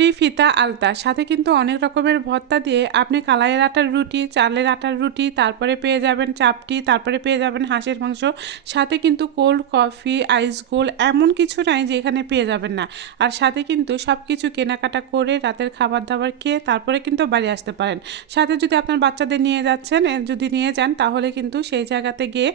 চুড়ি ফিতা, আলতা, সাথে কিন্তু অনেক রকমের ভর্তা দিয়ে আপনি কালাইয়ের আটার রুটি, চালের আটার রুটি, তারপরে পেয়ে যাবেন চাপটি, তারপরে পেয়ে যাবেন হাঁসের মাংস, সাথে কিন্তু কোল্ড কফি, আইস গোল এমন কিছু নাই যে এখানে পেয়ে যাবেন না। আর সাথে কিন্তু সব কিছু কেনাকাটা করে রাতের খাবার দাবার খেয়ে তারপরে কিন্তু বাড়ি আসতে পারেন। সাথে যদি আপনার বাচ্চাদের নিয়ে যাচ্ছেন যদি নিয়ে যান, তাহলে কিন্তু সেই জায়গাতে গিয়ে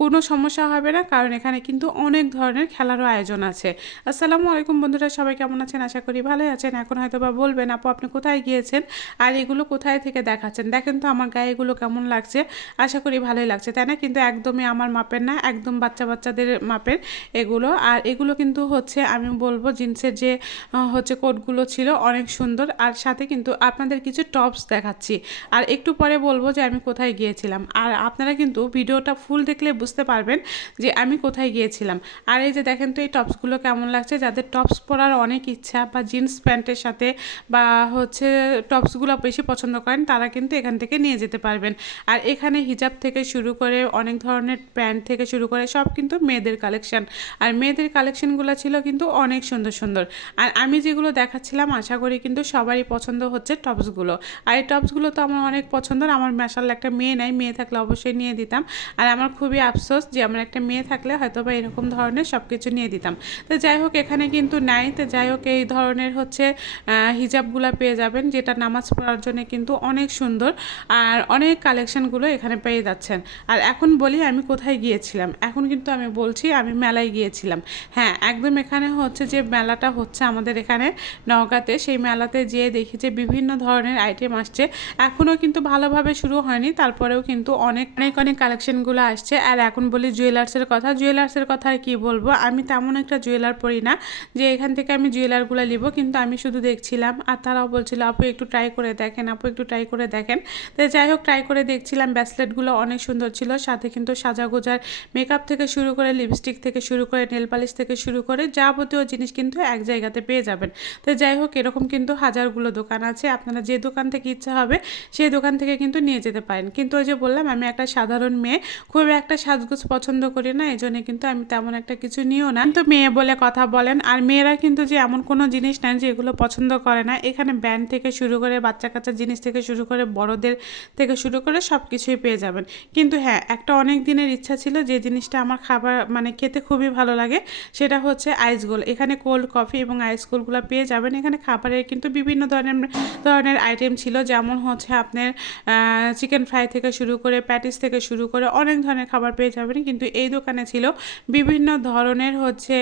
কোনো সমস্যা হবে না, কারণ এখানে কিন্তু অনেক ধরনের খেলারও আয়োজন আছে। আসসালামু আলাইকুম বন্ধুরা, সবাই কেমন আছেন? আশা করি ভালোই আছেন। এখন হয়তো বা বলবেন, আপু, আপনি কোথায় গিয়েছেন? আর এগুলো কোথায় থেকে দেখাচ্ছেন? দেখেন তো আমার গায়ে এগুলো কেমন লাগছে। আশা করি ভালোই লাগছে, তাই না? কিন্তু একদমই আমার মাপের না, একদম বাচ্চা বাচ্চাদের মাপের এগুলো। আর এগুলো কিন্তু হচ্ছে, আমি বলব জিন্সের যে হচ্ছে কোটগুলো ছিল অনেক সুন্দর। আর সাথে কিন্তু আপনাদের কিছু টপস দেখাচ্ছি। আর একটু পরে বলব যে আমি কোথায় গিয়েছিলাম। আর আপনারা কিন্তু ভিডিওটা ফুল দেখলে বুঝতে পারবেন যে আমি কোথায় গিয়েছিলাম। আর এই যে দেখেন তো এই টপসগুলো কেমন লাগছে? যাদের টপস পরার অনেক ইচ্ছা বা জিন্স প্যান্টের সাথে বা হচ্ছে টপসগুলো বেশি পছন্দ করেন, তারা কিন্তু এখান থেকে নিয়ে যেতে পারবেন। আর এখানে হিজাব থেকে শুরু করে অনেক ধরনের প্যান্ট থেকে শুরু করে সব কিন্তু মেয়েদের কালেকশান। আর মেয়েদের কালেকশানগুলো ছিল কিন্তু অনেক সুন্দর সুন্দর। আর আমি যেগুলো দেখাচ্ছিলাম, আশা করি কিন্তু সবারই পছন্দ হচ্ছে টপসগুলো। আর এই টপসগুলো তো আমার অনেক পছন্দ আমার মাসাল একটা মেয়ে নাই, মেয়ে থাকলে অবশ্যই নিয়ে দিতাম। আর আমার খুবই আফসোস যে আমার একটা মেয়ে থাকলে হয়তো বা এরকম ধরনের সব কিছু নিয়ে দিতাম। তো যাই হোক, এখানে কিন্তু নাই। তো যাই হোক, এই ধরনের হচ্ছে হিজাবগুলা পেয়ে যাবেন, যেটা নামাজ পড়ার জন্য কিন্তু অনেক সুন্দর আর অনেক কালেকশনগুলো এখানে পেয়ে যাচ্ছেন। আর এখন বলি, আমি কোথায় গিয়েছিলাম? এখন কিন্তু আমি বলছি, আমি মেলায় গিয়েছিলাম। হ্যাঁ একদম এখানে হচ্ছে যে মেলাটা হচ্ছে আমাদের এখানে নওগাঁতে। সেই মেলাতে যেয়ে দেখি যে বিভিন্ন ধরনের আইটেম আসছে। এখনও কিন্তু ভালোভাবে শুরু হয়নি, তারপরেও কিন্তু অনেক অনেক অনেক কালেকশনগুলো আসছে। আর এখন বলি জুয়েলার্সের কথা। জুয়েলার্সের কথা আর কী বলব? আমি তেমন একটা জুয়েলার পড়ি না যে এখান থেকে আমি জুয়েলারগুলো নিব, কিন্তু আমি শুধু দেখছিলাম আর তারাও বলছিল, আপু, একটু ট্রাই করে দেখেন, আপু, একটু ট্রাই করে দেখেন। তো যাই হোক ট্রাই করে দেখছিলাম, ব্যাসলেটগুলো অনেক সুন্দর ছিল। সাথে কিন্তু সাজাগোজার মেকআপ থেকে শুরু করে লিপস্টিক থেকে শুরু করে নেল পালিশ থেকে শুরু করে যাবতীয় জিনিস কিন্তু এক জায়গাতে পেয়ে যাবেন। তো যাই হোক, এরকম কিন্তু হাজারগুলো দোকান আছে। আপনারা যে দোকান থেকে ইচ্ছা হবে, সেই দোকান থেকে কিন্তু নিয়ে যেতে পারেন। কিন্তু ওই যে বললাম, আমি একটা সাধারণ মেয়ে, খুব একটা সাজগোজ পছন্দ করি না এই জন্য কিন্তু আমি তেমন একটা কিছু নিও না। তো মেয়ে বলে কথা বলেন, আর মেয়েরা কিন্তু যে এমন কোনো জিনিস নেন যে এগুলো পছন্দ করে না। এখানে ব্যান্ড থেকে শুরু করে বাচ্চা কাচ্চা জিনিস থেকে শুরু করে বড়দের থেকে শুরু করে সব কিছুই পেয়ে যাবেন। কিন্তু হ্যাঁ একটা অনেক দিনের ইচ্ছা ছিল যে জিনিসটা আমার খাবার মানে খেতে খুবই ভালো লাগে, সেটা হচ্ছে আইস গোল। এখানে কোল্ড কফি এবং আইস গোলগুলো পেয়ে যাবেন। এখানে খাবারের কিন্তু বিভিন্ন ধরনের ধরনের আইটেম ছিল, যেমন হচ্ছে আপনার চিকেন ফ্রাই থেকে শুরু করে প্যাটিস থেকে শুরু করে অনেক ধরনের খাবার পেয়ে যাবেন। কিন্তু এই দোকানে ছিল বিভিন্ন ধরনের হচ্ছে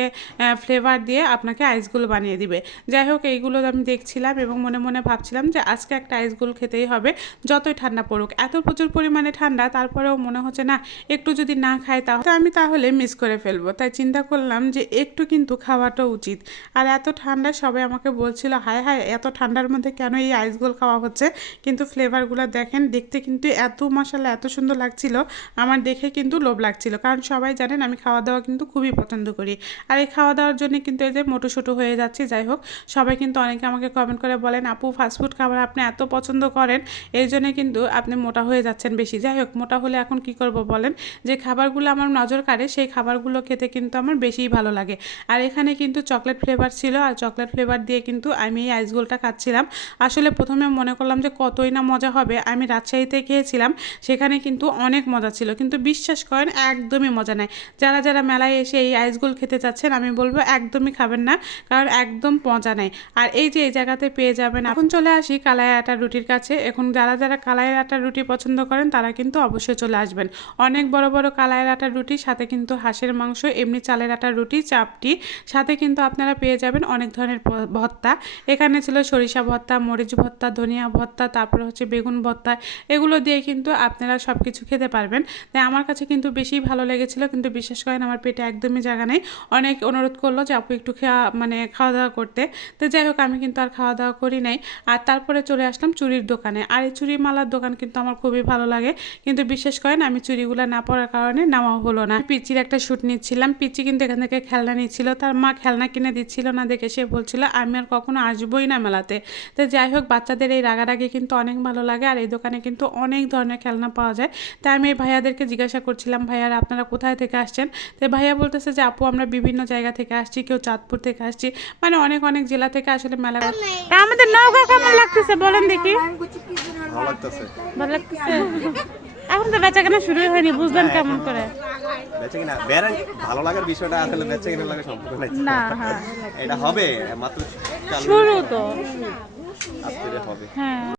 ফ্লেভার দিয়ে আপনাকে আইসগুলো বানিয়ে দিবে। যাই হোক এইগুলো আমি দেখছিলাম এবং মনে মনে ভাবছিলাম যে আজকে একটা আইসগুল খেতেই হবে, যতই ঠান্ডা পড়ুক। এত প্রচুর পরিমাণে ঠান্ডা, তারপরেও মনে হচ্ছে, না, একটু যদি না খাই তাহলে আমি তাহলে মিস করে ফেলব। তাই চিন্তা করলাম যে একটু কিন্তু খাওয়াটা উচিত। আর এত ঠান্ডা সবাই আমাকে বলছিল, হায় হায়, এত ঠান্ডার মধ্যে কেন এই আইসগুল খাওয়া হচ্ছে? কিন্তু ফ্লেভারগুলো দেখেন, দেখতে কিন্তু এত মশলা, এত সুন্দর লাগছিল, আমার দেখে কিন্তু লোভ লাগছিল। কারণ সবাই জানেন, আমি খাওয়া দাওয়া কিন্তু খুবই পছন্দ করি। আর এই খাওয়া দাওয়ার জন্য কিন্তু এই যে মোটো সোটো হয়ে যাচ্ছে, যাই হোক, সবাই কিন্তু অনেকে আমাকে কমেন্ট করে বলেন, আপু ফাস্টফুড খাবার আপনি এত পছন্দ করেন এই জন্য কিন্তু আপনি মোটা হয়ে যাচ্ছেন বেশি। যাই হোক, মোটা হলে এখন কি করব বলেন? যে খাবারগুলো আমার নজর কাড়ে, সেই খাবারগুলো খেতে কিন্তু আমার বেশিই ভালো লাগে। আর এখানে কিন্তু চকলেট ফ্লেভার ছিল, আর চকলেট ফ্লেভার দিয়ে কিন্তু আমি এই আইসগোলটা খাচ্ছিলাম। আসলে প্রথমে মনে করলাম যে কতই না মজা হবে, আমি রাজশাহীতে খেয়েছিলাম, সেখানে কিন্তু অনেক মজা ছিল। কিন্তু বিশ্বাস করেন, একদমই মজা নাই। যারা যারা মেলায় এসে এই আইসগুল খেতে চাচ্ছেন, আমি বলব একদমই খাবেন না, কারণ একদম মজা নেই। আর এই যে এই জায়গাতে পেয়ে যাবেন, এখন চলে আসি কালাই আটা রুটির কাছে। এখন যারা যারা কালাই আটা রুটি পছন্দ করেন, তারা কিন্তু অবশ্যই চলে আসবেন। অনেক বড় বড় কালাই আটার রুটি, সাথে কিন্তু হাঁসের মাংস, এমনি চালের আটার রুটি, চাপটি। সাথে কিন্তু আপনারা পেয়ে যাবেন অনেক ধরনের ভত্তা এখানে ছিল সরিষা ভত্তা মরিচ ভত্তা ধনিয়া ভত্তা তারপরে হচ্ছে বেগুন ভত্তা এগুলো দিয়ে কিন্তু আপনারা সব কিছু খেতে পারবেন। তাই আমার কাছে কিন্তু বেশি ভালো লেগেছিল, কিন্তু বিশেষ করেন আমার পেটে একদমই জায়গা নেই। অনেক অনুরোধ করল যে, আপু, একটু খাওয়া মানে খাওয়া দাওয়া করতে। তো যাই হোক আমি কিন্তু আর খাওয়া দাওয়া করি নাই। আর তারপরে চলে আসলাম চুরির দোকানে। আর এই চুরি মালার দোকান কিন্তু আমার খুবই ভালো লাগে। কিন্তু বিশেষ করেন আমি চুরিগুলো না পড়ার কারণে নেওয়া হলো না। পিচির একটা শ্যুট নিচ্ছিলাম। পিচি কিন্তু এখান থেকে খেলনা নিচ্ছিল। তার মা খেলনা কিনে দিচ্ছিল না দেখে সে বলছিল, আমি আর কখনো আসবোই না মেলাতে। তো যাই হোক, বাচ্চাদের এই রাগারাগি কিন্তু অনেক ভালো লাগে। আর এই দোকানে কিন্তু অনেক ধরনের খেলনা পাওয়া যায়। তাই আমি এই ভাইয়াদেরকে জিজ্ঞাসা করছিলাম ভাইয়ারা আপনারা কোথায় থেকে আসছেন? তো ভাইয়া বলতেছে যে, আপু, আমরা বিভিন্ন জায়গা থেকে আসছি। কেউ চাঁদপুর থেকে আসছি। মানে অনেক অনেক জেলা থেকে আসলে আসলে মেলা তা আমাদের নৌকা কেমন লাগতেছে বলেন দেখি। ভালো লাগতেছে। ভালো লাগতেছে? এখন তো বেচা কেনা শুরু হয়নি বুঝলেন কেমন করে। বেচে কিনা বেড়ান ভালো লাগার বিষয়টা আসলে বেচে কিনা লাগে সম্পর্ক নাই না হ্যাঁ। এটা হবে মাত্র শুরু তো। আজকে হবে। হ্যাঁ।